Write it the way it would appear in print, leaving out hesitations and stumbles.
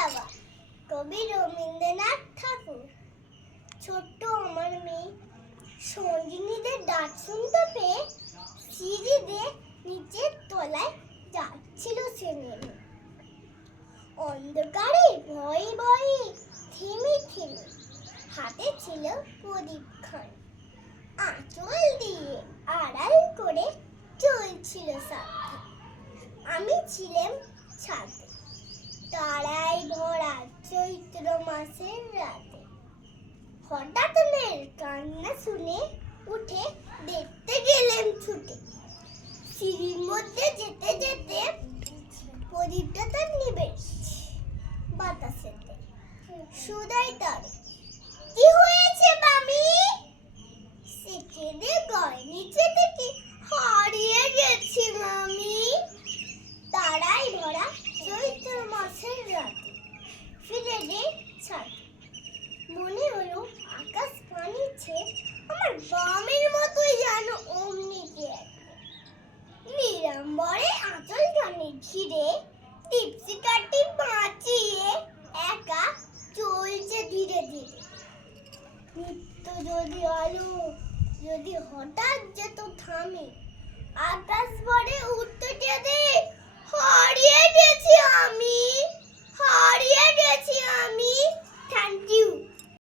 যাওয়া কবি রবীন্দ্রনাথ ঠাকুর। ছোট্ট আমার মেয়ে সঞ্জিনীদের ডাক শুনতে পেয়ে সিঁড়ি দিয়ে নিচের তলায় যাচ্ছিল সে নেমে। অন্ধকারে ভয়ে ভয়ে থেমে থেমে হাতে ছিল প্রদীপ খান, আঁচল দিয়ে আড়াল করে চলছিল সাথে। আমি ছিলাম ছাদে, তারায় ভরা চৈত্র মাসের রাতে। হঠাৎ মেয়ের কান্না শুনে উঠে দেখতে গেলাম ছুটে। সিঁড়ির মধ্যে যেতে যেতে প্রদীপটা তার নিভে বাতাসেতে সুদাই তারে। কি হয়েছে মামি? সে কেঁদে গায়ে নিচে থেকে হারিয়ে গেছি মামি। তারাই ভরা চৈত্র মাসের রাতে ফিরে রে ছাদে। মনে হলো আকাশ পানি ছেয়ে আমার বামের মতোই যেন অমনি কে নিরাম্বরে আঁচল টানে ঘিরে দীপশিখাটি বাঁচিয়ে একা চলছে ধীরে ধীরে। নিত্য যদি আলো যদি হঠাৎ যেত থামে,